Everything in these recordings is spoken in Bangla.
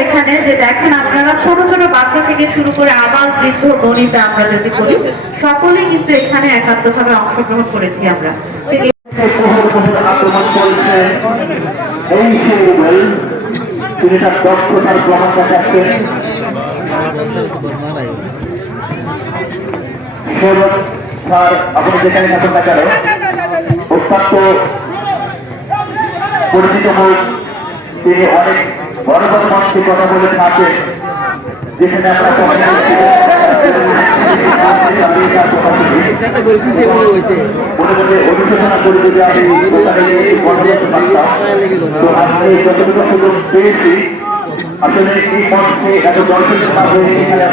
এখানে যে দেখেন আপনারা ছোট ছোট বাচ্চা থেকে শুরু করে আবাল বৃদ্ধ গণিতে আমরা যদি করি সকলেই কিন্তু এখানে একান্তভাবে অংশগ্রহণ করেছি আমরা আক্রমণ করেছে এই তিনি তার দক্ষতার প্রমাণ দেখাচ্ছেন সৌরভ স্যার আপনি যেখানে থাকুন না কেন অত্যন্ত পরিচিত মুখ তিনি অনেক বড় বড় মঞ্চে কথা বলে থাকেন। যেখানে আমরা অনুশোচনা করে যদি আমি যতটুকু সুযোগ পেয়েছি আসলে এই মঞ্চে এত দর্শকের মাঝে এখানে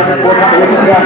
আছে অনেক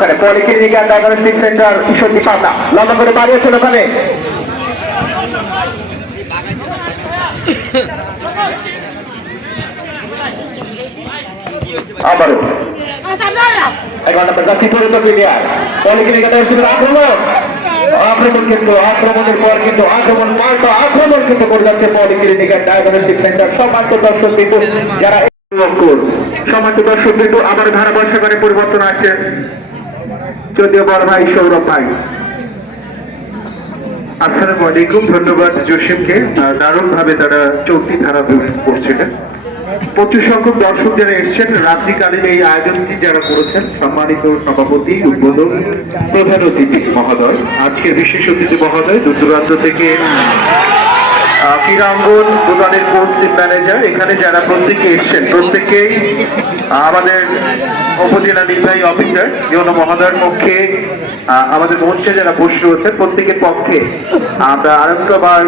ওখানে polyclinic and diagnostic centre Ishwardi Pabna লম্বা করে বাড়িয়েছেন ওখানে। আবারও। আক্রমণ। কিন্তু, আক্রমণের পর কিন্তু, আক্রমণ কিন্তু করে সেন্টার সম্মানিত দর্শক বিন্দু আবার পরিবর্তন আছে যদিও বড় ভাই সৌরভ ভাই। আসসালামু আলাইকুম, ধন্যবাদ জসিমকে। দারুণ ভাবে তারা চলতি ধারা করছিলেন। প্রচুর সংখ্যক দর্শক যারা এসছেন, রাত্রিকালীন এই আয়োজনটি যারা করেছেন, সম্মানিত সভাপতি, উদ্বোধক, প্রধান অতিথি মহোদয়, আজকের বিশেষ অতিথি মহোদয় দূর দূরান্ত থেকে ক্রীড়াঙ্গন দোকানের পোস্ট ম্যানেজার। এখানে যারা প্রত্যেকে এসছেন, প্রত্যেকেই আমাদের উপজেলা নির্বাহী অফিসার, ইউন মহোদয়ের পক্ষে আমাদের মঞ্চে যারা বসে রয়েছেন, প্রত্যেকের পক্ষে আমরা আরেকবার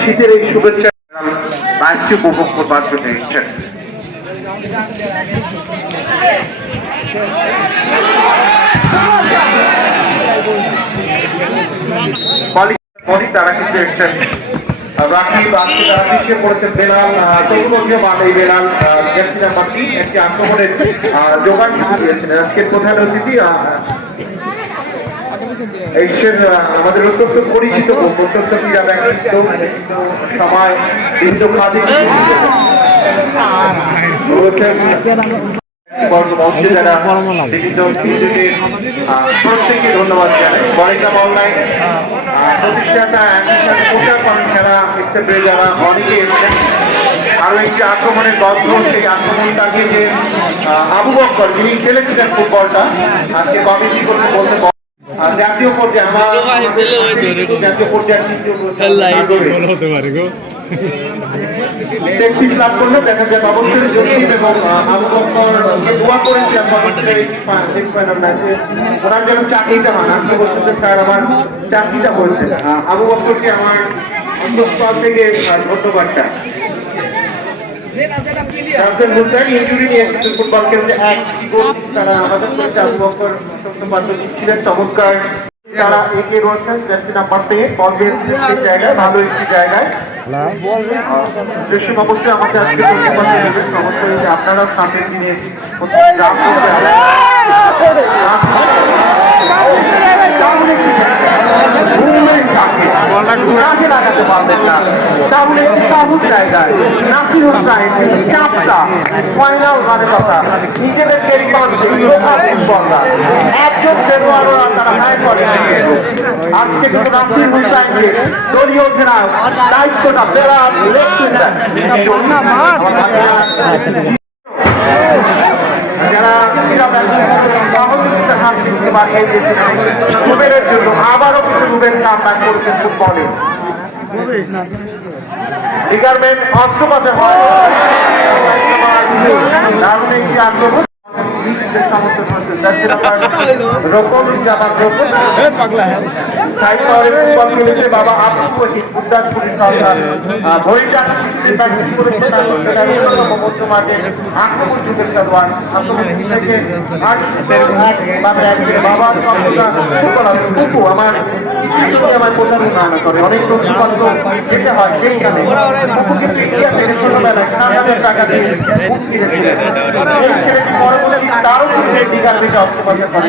শীতের এই শুভেচ্ছা ম্যাচটি উপভোগ করবার জন্য বলি তারা কিন্তু এসছেন। রাকিব আজকে তারা পিছিয়ে পড়েছেন বেলাল তরুণীয়মান এই বেলাল জার্সি নাম্বারটি একটি আক্রমণের যোগান দিয়েছেন। আজকের প্রধান অতিথি আমাদের অত্যন্ত পরিচিত অত্যন্ত ক্রীড়া ব্যক্তিত্ব সময় বিভিন্ন খাতে রয়েছেন মঞ্চে যারা বিভিন্ন ক্রিকেটের আহ, প্রত্যেককে ধন্যবাদ জানাই। বরেগ্রাম অনলাইন। প্রতিষ্ঠাতা একই সাথে প্রচার করেন খেলা হিসেবে যারা অনেকে এসেছেন। আরও একটি আক্রমণের সেই আক্রমণটাকে যে আবু বক্কর যিনি খেলেছিলেন ফুটবলটা আজকে কমিটি করতে বলতে। আর জাতীয় পর্যায়ে আমার জাতীয় পর্যায়ে লাভ করলে দেখা যায় এবং আবু বক্কর যে দোয়া করেছিলাম অবশ্যই ফাইনাল ম্যাচে ওনার যেন চাকরিটা আজকে বলতে স্যার আমার চাকরিটা আহ, আবু বক্করকে আমার অন্তঃস্থল থেকে ধন্যবাদটা। রাসেল হুসেন ইঞ্জুরি নিয়ে কিন্তু ফুটবল খেলছে এক গোল। তারা আমাদের করেছে আবু বক্কর অত্যন্ত ছিলেন, চমৎকার। তারা এগিয়ে রয়েছেন, জার্সি নাম্বার থেকে বল পেয়েছিলেন সেই জায়গায়, ভালো একটি জায়গায়। জসিম অবশ্যই আমাকে আজকে ধন্যবাদ দেবেন অবশ্যই যে আপনারাও সামনে নিয়ে রাম করতে হবে। ঘুরলেই থাকে। কাজে লাগাতে পারবেন না তাহলে একটি সহজ জায়গায় নাসির ফাইনাল মানে কথা নিজেদের একজন কিন্তু নাসির হুসাইনকে দলীয় অধিনায়ক দায়িত্বটা বেলার লিগারমেন্ট পাশে হয়। রকম পার্টি রকম। পাগলা রকম সাই পাওয়ারের ফুটবল খেলেছে বাবা কহিম উদ্দাসপুরের সন্তান ভরিটা শিশুদের প্র্যাকটিস করেছে খেলোয়াড় থেকে বাবার সন্তান আছে ফুপু আমার চিকিৎসকে আমার প্রতারণা করে অনেক নথিপত্র যেতে হয় সেইখানে কিন্তু ছোটবেলায় সাত হাজার টাকা দিয়ে বুট কিনেছিলেন এই ছেলেটি তারও কিন্তু অস্ত্রোপচার করে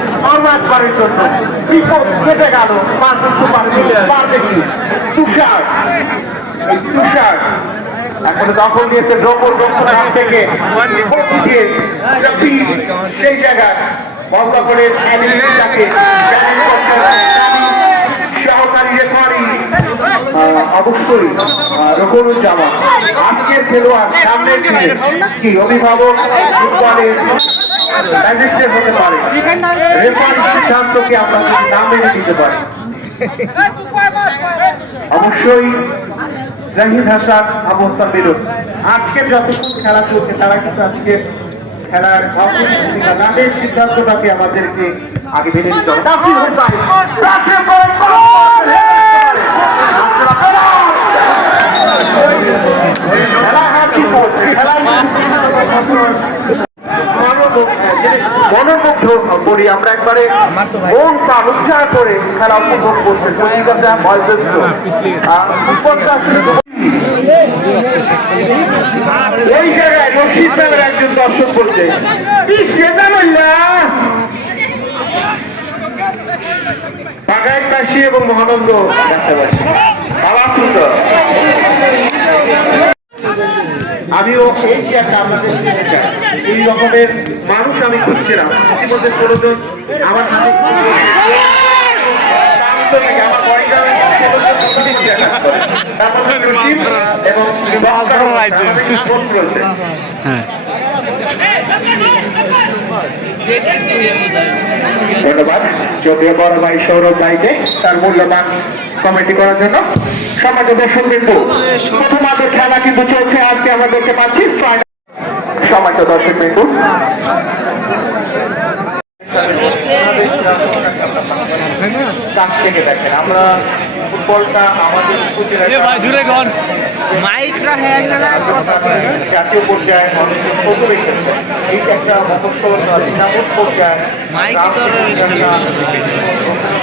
অনাথবারের জন্য। বিপদ কেটে গেল তুষার তুষার। এখন দখল দিয়েছে রোপর রোপর হাত থেকে সেই অবশ্যই আজকের খেলোয়াড় সামনের কি, অভিভাবক ম্যাজিস্ট্রেট হতে অবশ্যই জাহিদ হাসান, আবু হাসান বেরুন আজকের যতক্ষণ খেলা চলছে, তারা কিন্তু আজকে খেলার ভূমিকা তাদের সিদ্ধান্তটাকে আমাদেরকে আগে মেনে নিতে হবে নাসির হোসাইন রাত্রে পরে গোল! আসলে গোল! খেলা হাতি পড়ছে খেলায় মনোমুগ্ধ করি আমরা একবারে মন প্রাণ উচ্চার করে খেলা উপভোগ করছেন কচিকাচা বয়োজ্যেষ্ঠ ফুটবলটা আসলে এই জায়গায় রশিদ নামের একজন দর্শক বলছে এবং মহানন্দ আবার সুন্দর আমিও এই চেয়ারটা আপনাদের এই রকমের মানুষ আমি খুঁজছিলাম ইতিমধ্যে ষোলো জন আমার হাতে আমার এবং ধন্যবাদ বড় ভাই সৌরভ ভাইকে তার মূল্যবান কমেন্টি করার জন্য। সমাজ দর্শক বিন্দু প্রথমাদের খেলা কিন্তু চলছে। আজকে আমরা দেখতে পাচ্ছি। সমাজ দর্শক বিন্দু কাছ থেকে দেখেন আমরা ফুটবলটা আমাদের মাইকটা হয়ে গেলে জাতীয় পর্যায়ে মানুষের ছবি রেখেছে এইটা একটা মফস্বল পর্যায়ে। মাইক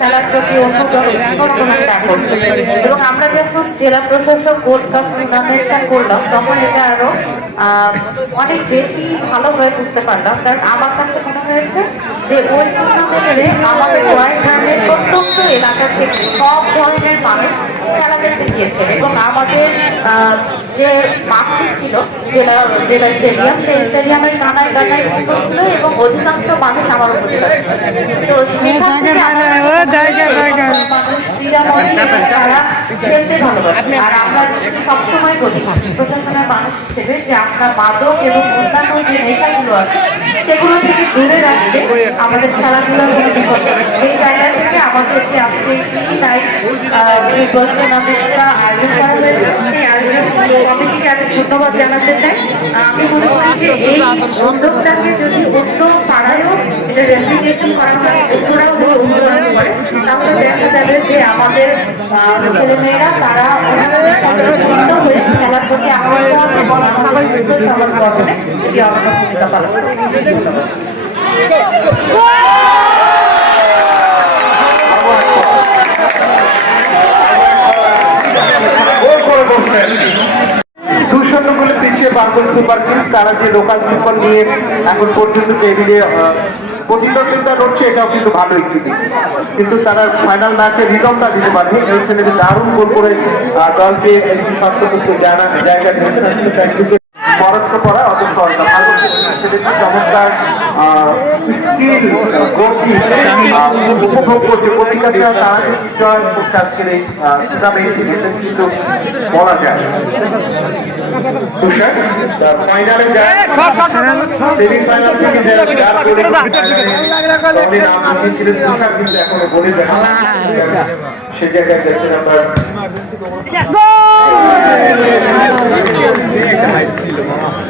খেলার প্রতি অনুদান। এবং আমরা যখন জেলা প্রশাসক গোল্ড কাপ টুর্নামেন্টটা করলাম, তখন এটা আরও অনেক বেশি ভালো হয়ে বুঝতে পারলাম কারণ আমার কাছে মনে হয়েছে যে ওই টুর্নামেন্টে আমাদের ওয়াই গ্রামের প্রত্যন্ত এলাকা থেকে সব ধরনের মানুষ খেলা দেখতে গিয়েছেন এবং আমাদের যে মাঠটি ছিল জেলা জেলা স্টেডিয়াম সেই স্টেডিয়ামের কানায় কানায় ছিল এবং অধিকাংশ মানুষ আমার উপজেলা তো সেখান থেকে আর আমরা সবসময় বলি প্রশাসনের মানুষ হিসেবে যে আমরা মাদক এবং অন্যান্য যে নেশাগুলো আছে সেগুলো থেকে দূরে রাখতে আমাদের খেলাধুলার কোনো বিপদ এই জায়গা থেকে আমাদের যে আজকে নাইট আমি ধন্যবাদ জানাতে চাই আমি মনে করি যে এই উদ্যোগটাকে যদি অন্য পাড়ায়ও এটা রেপ্লিকেশন করা হয় অন্যরাও যদি অনুকরণ করে তাহলে দেখা যাবে যে আমাদের ছেলেমেয়েরা তারা হয়ে খেলার প্রতি আগ্রহ সমাজ গঠনে অনেক ভূমিকা পালন গোল করে পিছিয়ে বাঙ্গুল সুপার কিন্তু ভালো কিন্তু তারা ফাইনাল ম্যাচে রিদমটা দিতে পারে এই ছেলেটি দারুণ গোল করে দলকে একটি জায়গা পরাস্ত করা অত সহজ না ভালো চমৎকার স্কিল গতি উপভোগ করছে প্রতিকাটা তারা কিন্তু করছে আজকের এই কিন্তু বলা যায় তুষার ফাইনালে যায় সেমিফাইনাল থেকে যারা বিরাট কোহলি নাম লিখিয়েছিলেন তুষার কিন্তু এখনও বলে দেখা সে জায়গায় গেছে নাম্বার হাসান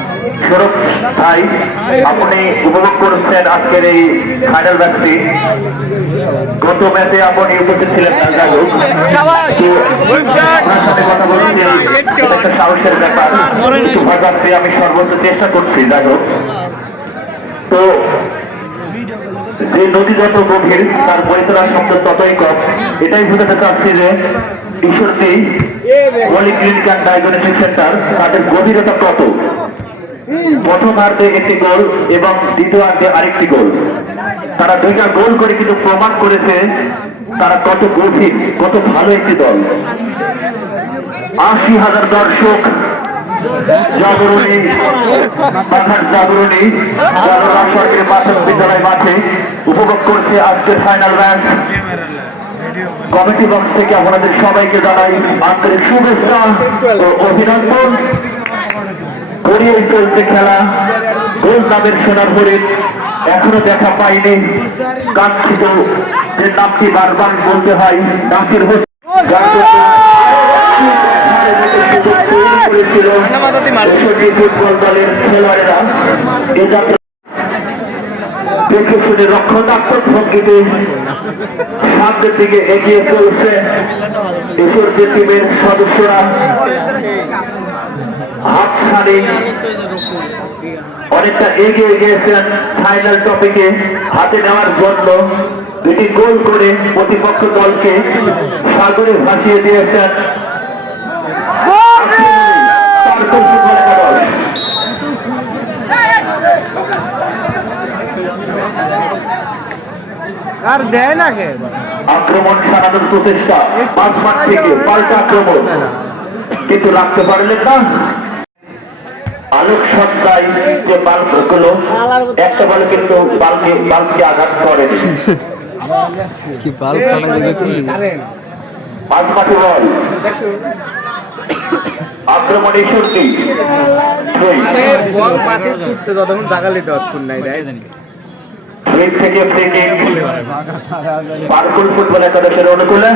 সৌরভ ভাই, আপনি উপভোগ করছেন আজকের এই ফাইনাল ম্যাচটি গত ম্যাচে আপনি উপস্থিত ছিলেন সাহসের ব্যাপার। আমি সর্বোচ্চ চেষ্টা করছি যাই তো যে নদী যত গভীর, তার বই তোলার শব্দ ততই কম। এটাই বোঝাতে চাচ্ছি যে ঈশ্বরটি পলিক্লিনিক অ্যান্ড ডায়াগনস্টিক সেন্টার তাদের গভীরতা কত? প্রথমার্ধে একটি গোল এবং দ্বিতীয়ার্ধে আরেকটি গোল। তারা দুইটা গোল করে কিন্তু প্রমাণ করেছে তারা কত গভীর, কত ভালো একটি দল। আশি হাজার দর্শক জাগরণী জাগরণ সরকারি প্রাথমিক বিদ্যালয় মাঠে উপভোগ করছে আজকের ফাইনাল ম্যাচ কমিটি বক্স থেকে আপনাদের সবাইকে জানাই আন্তরিক শুভেচ্ছা ও অভিনন্দন। গড়িয়ে চলছে খেলা। গোল নামের সোনার হরিণ। এখনও দেখা পাইনি। কাঙ্ক্ষিত যে নামটি বারবার বলতে হয় নাসির হোসেন খেলোয়াড়েরা। দেখে শুনে রক্ষণাত্মক সামনের দিকে এগিয়ে চলছে দেশের সদস্যরা। অনেকটা এগিয়ে গিয়েছেন ফাইনাল টপিকে হাতে নেওয়ার জন্য দুটি গোল করে প্রতিপক্ষ দলকে সাগরে ভাসিয়ে দিয়েছেন। আর দেয় না কে? আক্রমণ সারানোর প্রচেষ্টা। পাঁচ মাঠ থেকে পাল্টা আক্রমণ। কিন্তু রাখতে পারলেন না। সত্তায় যে বাল্বগুলো একটা বলে কিন্তু বাল্বে বাল্বকে আঘাত করেনি কি বাল ফাটা দেখেছেন পাঁচ মাঠে বল আক্রমণ ঈশ্বরটি বল মাঠে ছুটতে যতক্ষণ হচ্ছেন নাই রাইট থেকে ফ্রিকিং পার্কুল ফুটবল একাদশের অনুকূলে।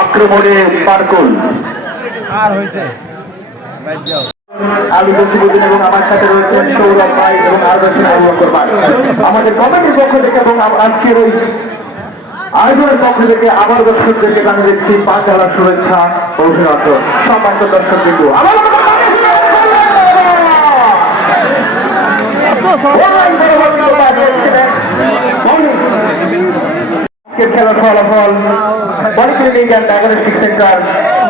আক্রমণে পার্কুল। আর হইছে আলু বসিবুদ্দিন এবং আমার সাথে রয়েছেন সৌরভ ভাই এবং আর রয়েছেন আবু ভাই। আমাদের কমিটির পক্ষ থেকে এবং আজকের ওই আয়োজনের পক্ষ থেকে আবার দর্শকদেরকে জানিয়ে দিচ্ছি, পাঁচ শুভেচ্ছা, অভিনন্দন। সম্মানিত দর্শক বিন্দু আবার খেলার ফলাফল বলিক্লিনিক অ্যান্ড ডায়াগনস্টিক সেন্টার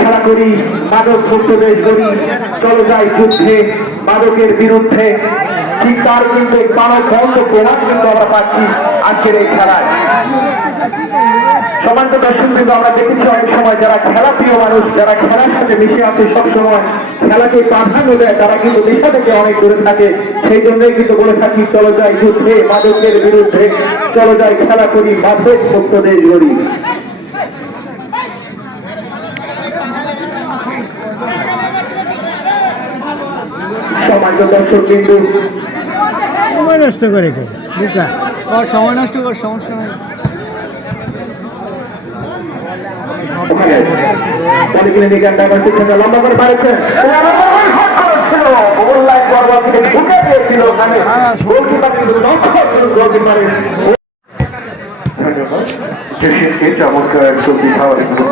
খেলা করি, মাদক দেশ করি চলে যাই যুদ্ধে মাদকের বিরুদ্ধে। ঠিক তার কিন্তু মানব বন্ধ প্রমাণ কিন্তু আমরা পাচ্ছি আজকের এই খেলায়। সমান্ত দর্শক কিন্তু আমরা দেখেছি অনেক সময় যারা খেলা প্রিয় মানুষ, যারা খেলার সাথে মিশে আছে, সব সময় খেলাকে প্রাধান্য দেয়, তারা কিন্তু নেশা থেকে অনেক দূরে থাকে। সেই জন্যই কিন্তু বলে থাকি, চলো যাই যুদ্ধে, মাদকের বিরুদ্ধে, চলো যাই খেলা করি, মাদক মুক্ত দেশ গড়ি সমাজ দর্শক কিন্তু সময় নষ্ট করে কে বুঝলা? সময় নষ্ট কর সমস্যা নাই। ডাইভার সেকশনে লম্বা করে মারেছেন করেছিল ওভার থেকে ঢুকে দিয়েছিল জেসিনকে চমৎকার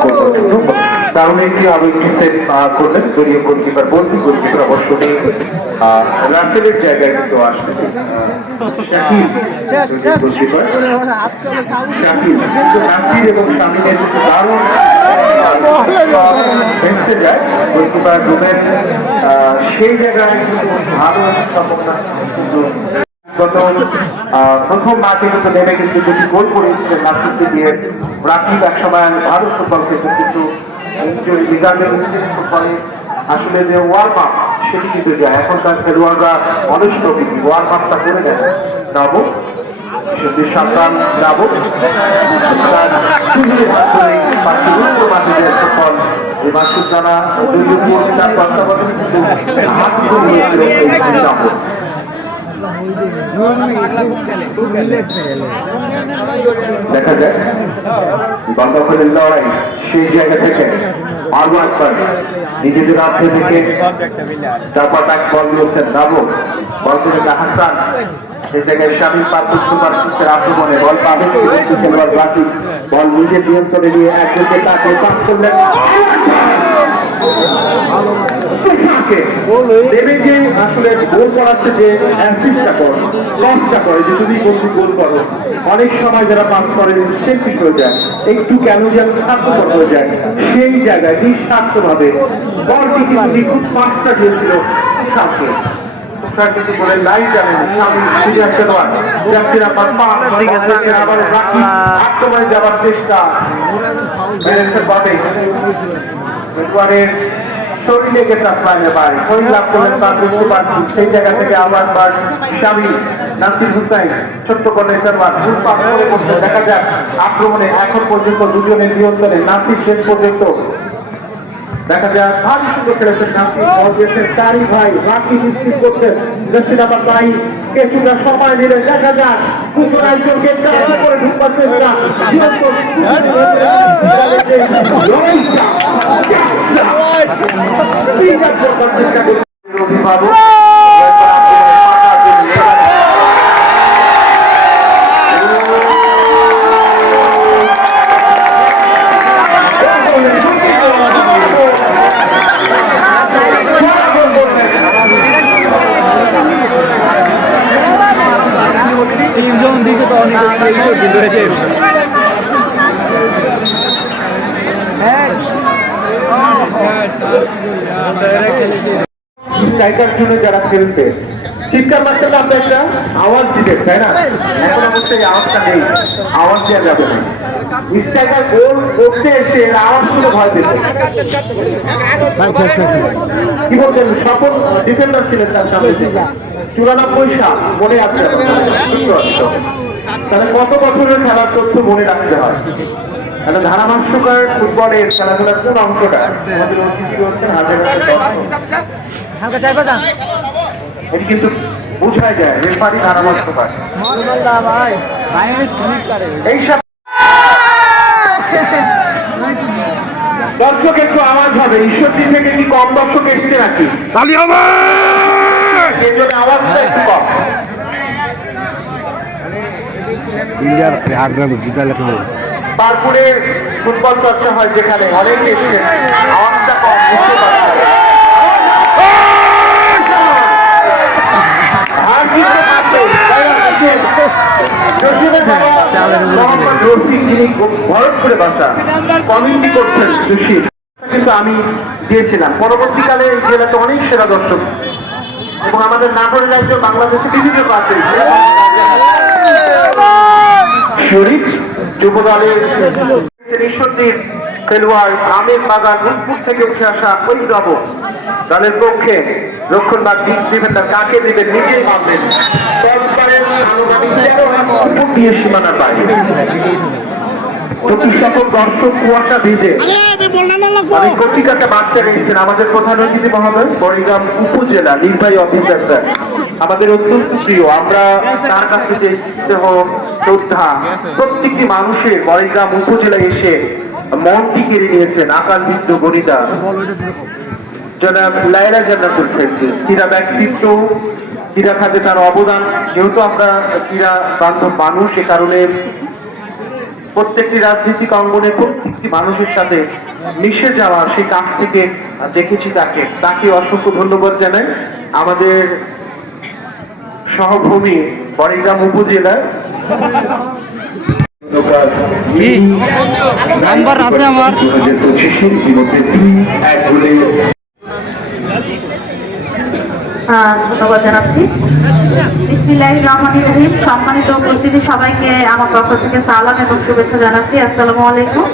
করবার জন্য দারুণ একটি আরও একটি সেট করলেন দলীয় গোলকিপার বলতি গোলকিপার রাসেলের জায়গায় কিন্তু আসবে। শাকিল এবং শামিনের দারুণ ভেসতে যায়। গোলকিপার রুমের আহ, সেই জায়গায় ভালো সম্ভাবনা। গত প্রথম ম্যাচে কিন্তু নেমে কিন্তু দুটি গোল করেছিলেন নাসিরকে দিয়ে। রাকিব একসময় ভারত ফুটবল খেলতেন কিন্তু ইনজুরি লিগামেন্ট ফলে আসলে যে ওয়ার্ম আপ সেটি কিন্তু যায় এখনকার খেলোয়াড়রা প্রকৃতি ওয়ার্ম আপটা করে সুযোগ মাধ্যমে পাচ্ছি উত্তর মাধ্যমিক ফল এই মাসুদ জানা দুই কোচ তার তত্ত্বাবধানে কিন্তু হাত ধরে হয়েছিল এই নাম্বার দেখা যায় বাংলাদেশের লড়াই সেই জায়গা থেকে আরও একবার নিজেদের আর্থে থেকে তারপর ব্যাক বল দিয়েছেন নাবো বল হাসান সেই জায়গায় স্বামী কুমার পিছের আক্রমণে বল পাবে। খেলোয়াড় নিয়ন্ত্রণে নিয়ে একজনকে তাকে করলেন। তুষারকে দেবে যে আসলে গোল করাচ্ছে যে অ্যাসিস্টটা করো লসটা করে যে তুমি বন্ধু গোল করো অনেক সময় যারা পাস করে সেলফিশ হয়ে যায় একটু কেন যেন স্বার্থপর হয়ে যায় সেই জায়গায় নিঃস্বার্থ ভাবে বলটি কিন্তু নিখুঁত পাসটা দিয়েছিল তুষারকে তুষার বলে লাই জানেন স্বামী শুধু একটা নয় যাচ্ছেন আপনার পা আবার রাখি, আক্রমণে যাবার চেষ্টা। মেরেছে বটে এরপরের শরীরে থেকে স্লাইনে পারে ওই লাভ করলেন তার বুঝতে পারছি সেই জায়গা থেকে আবার বার স্বামী নাসির হুসাইন, ছোট্ট খেলোয়াড় ভুল পাস করে দেখা যাক আক্রমণে এখন পর্যন্ত দুজনের নিয়ন্ত্রণে নাসির শেষ পর্যন্ত দেখা যায় ভারী সুন্দর খেলেছেন নাসির বল দিয়েছেন তারই ভাই বাকি মিস্ত্রি করছেন। জসিন আবার ভাই কিছুটা সময় নিলে দেখা যাক। করে ঢুকবার চেষ্টা। অভিভাবক স্ট্রাইকার জন্য যারা খেলতে চিৎকার মারতে না আমরা একটা আওয়াজ দিতে তাই না? এখন অবশ্য এই আওয়াজটা নেই আওয়াজ দেওয়া যাবে না। স্ট্রাইকার গোল করতে এসে এর আওয়াজ শুনে ভয় পেত কি বলছেন? সফল ডিফেন্ডার ছিলেন তার সামনে। চুরানব্বই সাল মনে আছে? তাহলে কত বছরের খেলার তথ্য মনে রাখতে হয়? তাহলে ধারাভাষ্যকার ফুটবলের খেলাধুলার কোন অংশটা? আমাদের অতিথি হচ্ছেন হাজার হাজার হালকা চাই এটি কিন্তু বোঝা যায় রেফারি ধারাভাষ্যকার। এইসব দর্শক একটু আওয়াজ হবে। ঈশ্বরদী থেকে কি কম দর্শক এসছে নাকি? তালি হবে! এর জন্য আওয়াজটা একটু কম। ইন্ডিয়ার আগ্রাম জিতা লেখা তারপরে ফুটবল চর্চা হয় যেখানে অনেক এসছে আওয়াজটা কম বুঝতে পারছে। আর কিছু আছে জসিমের বাবা চালের উপরে চলে মোহাম্মদ রফিক যিনি ভরতপুরে বাসা কমিউনিটি করছেন জসিম কিন্তু আমি দিয়েছিলাম পরবর্তীকালে এই জেলাতে অনেক সেরা দর্শক। এবং আমাদের নাটোরের একজন বাংলাদেশে বিভিন্ন পাশে শরীফ দলের পক্ষে রক্ষণবাদ দিক ডিফেন্ডার কাকে দিবেন নিজেই দিয়ে সীমানার বাইরে। সকল দর্শক কুয়াশা ভিজে। আমি কচি কাঁচা বাচ্চারা এসেছেন আমাদের প্রধান অতিথি মহোদয় বড়িগ্রাম উপজেলা নির্বাহী অফিসার, স্যার। আমাদের অত্যন্ত প্রিয়, আমরা তার কাছে যে স্নেহ, শ্রদ্ধা প্রত্যেকটি মানুষের বড়িগ্রাম উপজেলায় এসে মনটি কেড়ে নিয়েছেন আকাল বিদ্য গণিতা। জনাব জান্নাতুল ক্রীড়া ব্যক্তিত্ব, ক্রীড়া খাতে তার অবদান। যেহেতু আমরা ক্রীড়া বান্ধব মানুষ, এ কারণে প্রত্যেকটি রাজনৈতিক অঙ্গনে প্রত্যেকটি মানুষের সাথে মিশে যাওয়া, সেই কাজ থেকে দেখেছি তাকে। তাকে অসংখ্য ধন্যবাদ জানাই। আমাদের সহভূমি বড়িগ্রাম উপজেলা নাম্বার আছে আমার। দু হাজার পঁচিশে ইতিমধ্যে তিন এক গোলে। ধন্যবাদ জানাচ্ছি। বিসমিল্লাহ রহমান রহিম। সম্মানিত উপস্থিতি সবাইকে আমার পক্ষ থেকে সালাম এবং শুভেচ্ছা জানাচ্ছি। আসসালামু আলাইকুম।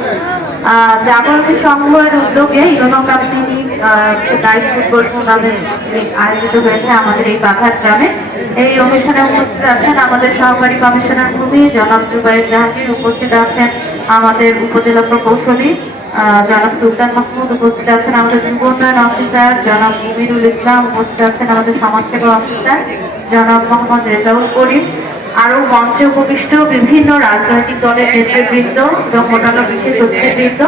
আহ, জাগরণী সংঘের উদ্যোগে Uno cup mini football tournament আয়োজিত হয়েছে আমাদের এই বাঘাট গ্রামে। এই অনুষ্ঠানে উপস্থিত আছেন আমাদের সহকারী কমিশনার ভূমি, জনাব জুবাইর জাহাঙ্গীর, উপস্থিত আছেন আমাদের উপজেলা প্রকৌশলী জনাব সুলতান মাহমুদ, উপস্থিত আছেন আমাদের যুব উন্নয়ন অফিসার জনাব মুমিনুল ইসলাম, উপস্থিত আছেন আমাদের সমাজসেবা অফিসার জনাব মোহাম্মদ রেজাউল করিম আরও মঞ্চে উপবিষ্ট বিভিন্ন রাজনৈতিক দলের নেতৃবৃন্দ এবং মোটালা বিশেষ অতিথিবৃন্দ,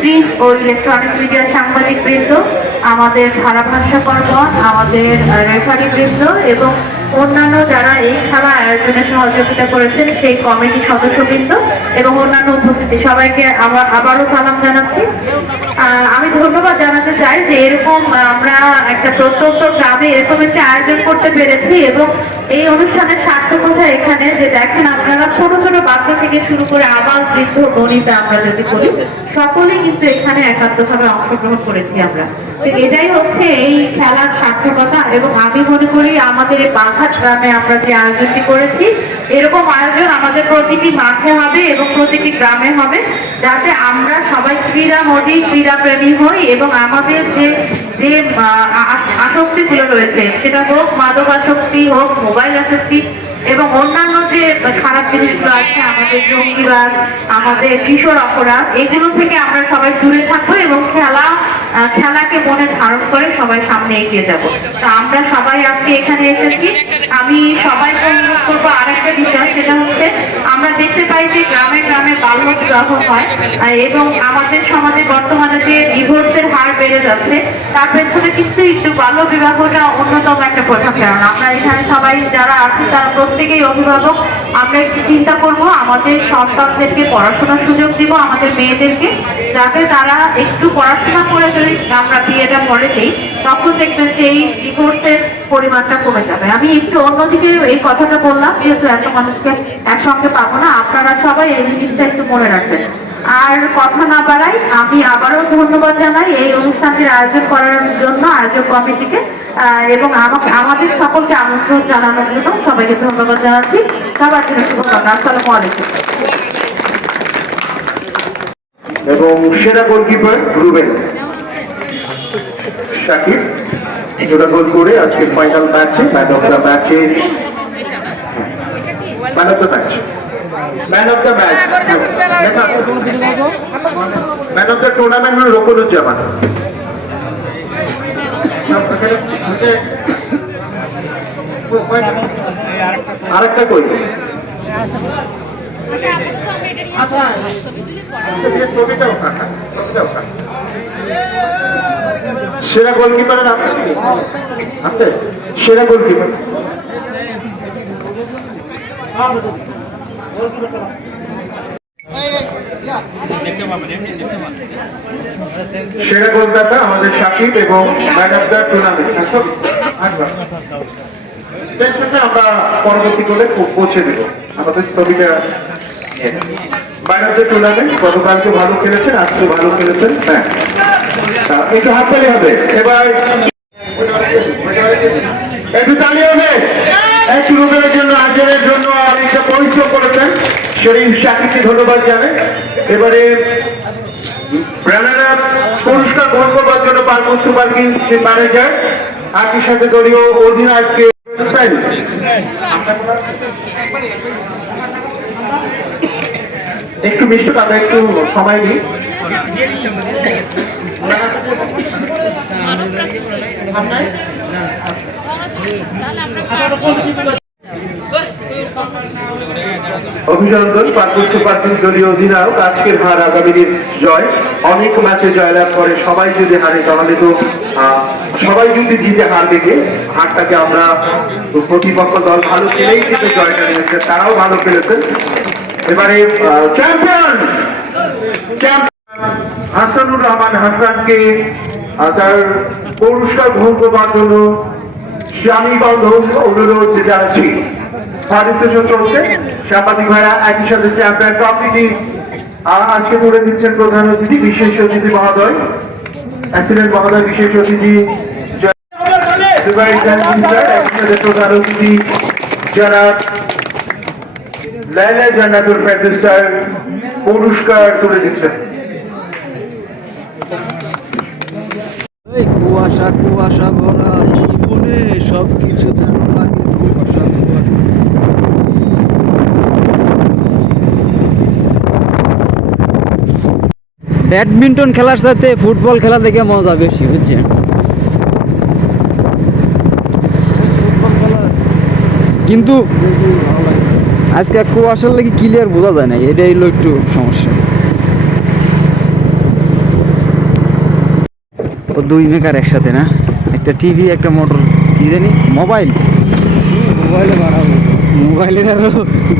প্রিন্ট ও ইলেকট্রনিক মিডিয়া সাংবাদিক বৃন্দ আমাদের ধারাভাষ্যকর্ম আমাদের রেফারি বৃন্দ এবং অন্যান্য যারা এই খেলা আয়োজনে সহযোগিতা করেছেন, সেই কমিটি সদস্যবৃন্দ এবং অন্যান্য উপস্থিতি, সবাইকে আবার আবারও সালাম জানাচ্ছি। আমি ধন্যবাদ জানাতে চাই যে এরকম আমরা একটা প্রত্যন্ত গ্রামে এরকম একটা আয়োজন করতে পেরেছি এবং এই অনুষ্ঠানের সার্থকতা এখানে যে দেখেন আপনারা ছোট ছোট বাচ্চা থেকে শুরু করে আবাল বৃদ্ধ গণিতা আমরা যদি বলি, সকলেই কিন্তু এখানে একান্তভাবে অংশগ্রহণ করেছি আমরা। তো এটাই হচ্ছে এই খেলার সার্থকতা এবং আমি মনে করি আমাদের এই বাঘাট গ্রামে আমরা যে আয়োজনটি করেছি, এরকম আয়োজন আমাদের প্রতিটি মাঠে হবে এবং প্রতিটি গ্রামে হবে, যাতে আমরা সবাই ক্রীড়া মোদী, ক্রীড়া প্রেমী হই এবং আমাদের যে যে আসক্তি গুলো রয়েছে, সেটা হোক মাদক আসক্তি হোক মোবাইল আসক্তি এবং অন্যান্য যে খারাপ জিনিসগুলো আছে, আমাদের জঙ্গিবাদ, আমাদের কিশোর অপরাধ, এগুলো থেকে আমরা সবাই দূরে থাকব এবং খেলা খেলাকে মনে ধারণ করে সবাই সামনে এগিয়ে যাব। তো আমরা সবাই আজকে এখানে এসেছি। আমি সবাইকে অনুরোধ করব আরেকটা বিষয়, সেটা হচ্ছে আমরা দেখতে পাই যে গ্রামে গ্রামে বাল্য বিবাহ হয় এবং আমাদের সমাজে বর্তমানে যে ডিভোর্সের হার বেড়ে যাচ্ছে, তার পেছনে কিন্তু একটু বাল্য বিবাহটা অন্যতম একটা প্রধান কারণ। আমরা এখানে সবাই যারা আছি তারা প্রত্যেকেই অভিভাবক, আমরা একটু চিন্তা করব, আমাদের সন্তানদেরকে পড়াশোনার সুযোগ দিব, আমাদের মেয়েদেরকে, যাতে তারা একটু পড়াশোনা করে যদি আমরা বিয়েটা পরে দিই, তখন দেখবেন যে এই ডিভোর্সের পরিমাণটা কমে যাবে। আমি একটু অন্যদিকে এই কথাটা বললাম, যেহেতু এত মানুষকে একসঙ্গে পাবো না, আপনারা সবাই এই জিনিসটা একটু মনে রাখবেন। আর কথা না বাড়াই, আমি আবারও ধন্যবাদ জানাই এই অনুষ্ঠানটির আয়োজন করার জন্য আয়োজক কমিটিকে এবং আমাকে, আমাদের সকলকে আমন্ত্রণ জানানোর জন্য সবাইকে ধন্যবাদ জানাচ্ছি। সবার জন্য শুভকামনা। আসসালামু আলাইকুম। এবং সেরা গোলকিপার রুবেন শাকিব দুটা গোল করে আজকে ফাইনাল ম্যাচে ম্যান অফ দ্য ম্যাচে man of the match man of the match man of the tournament হল রকুনুজ্জামান আরেকটা কই? ছবিটা ওঠা সেরা গোলকিপারের আছে আছে? সেরা গোলকিপার। সেরা গোলদাতা আমাদের সাকিব এবং ম্যান অফ দ্য টুর্নামেন্ট টেনশনটা আমরা পরবর্তী গোলে পৌঁছে দেবো। আমাদের ছবিটা ম্যান অফ দ্য টুর্নামেন্ট, গতকালকে ভালো খেলেছেন, আজকে ভালো খেলেছেন হ্যাঁ। একটু হাত তালি হবে। এবার একটু তালি হবে। একটু রুবেলের জন্য আজের জন্য অনেকটা পরিশ্রম করেছেন। শরীফ সাকিবকে ধন্যবাদ জানাই। এবারে রানার পুরস্কার গ্রহণ করবার জন্য পারমোর সুপার কিংস ম্যানেজার একই সাথে দলীয় অধিনায়ককে একটু মিষ্টি, আমরা একটু সময় নিই। অভিনন্দন সুপার কিংস দলীয় অধিনায়ক, আজকের হার আগামীর জয়। অনেক ম্যাচে জয়লাভ করে, সবাই যদি হারে তাহলে তো সবাই যদি জিতে হার দেখে, হারটাকে আমরা প্রতিপক্ষ দল ভালো খেলেই কিন্তু জয়টা নিয়েছে, তারাও ভালো খেলেছেন। এবারে চ্যাম্পিয়ন হাসানুর রহমান হাসানকে তার পুরস্কার গ্রহণ করবার জন্য স্বামী বান্ধব অনুরোধ জানাচ্ছি। পার্টিসিপেশন চলছে। সাংবাদিক ভাইরা, একই সাথে চ্যাম্পিয়ন ট্রফিটি আজকে তুলে দিচ্ছেন প্রধান অতিথি, বিশেষ অতিথি মহোদয়। অ্যাসিডেন্ট মহোদয়, বিশেষ অতিথি প্রধান অতিথি স্যার, পুরস্কার দিচ্ছেন। কুয়াশা কুয়াশা ভরা জীবনে সব কিছু যেন লাগে ব্যাডমিন্টন খেলার সাথে ফুটবল খেলা দেখে মজা বেশি বুঝছেন? কিন্তু আজকে কুয়াশার লাগে ক্লিয়ার বোঝা যায় না এটাই হলো একটু সমস্যা। ও দুই মেকার একসাথে না? একটা টিভি একটা মোটর কি জানি মোবাইল। মোবাইলে বাড়াবো মোবাইলের আরও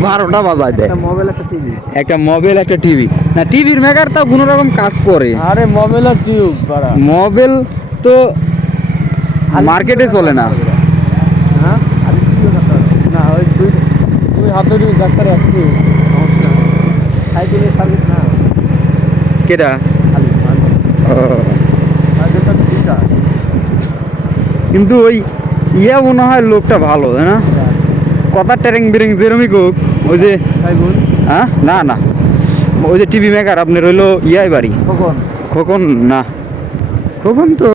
বারোটা বাজায় দেয়। মোবাইল আছে টিভি। একটা মোবাইল একটা টিভি। না টিভির মেকার তাও কোনো রকম কাজ করে। আরে মোবাইল আর টিউব মোবাইল তো মার্কেটে চলে না। হ্যাঁ? না ওই দুই দুই ডাক্তার আসছে সাইকেলের সার্ভিস না কেটা খালি ও, সাইকেলটা দুইটা কিন্তু ওই ইয়া মনে হয় লোকটা ভালো তাই না? কথা ট্যারিং বিরিং যেরমই কোক ওই যে হ্যাঁ? না না। ওই যে টিভি মেকার আপনি হইল ইয়াই বাড়ি। খোকন। খোকন না। খোকন তো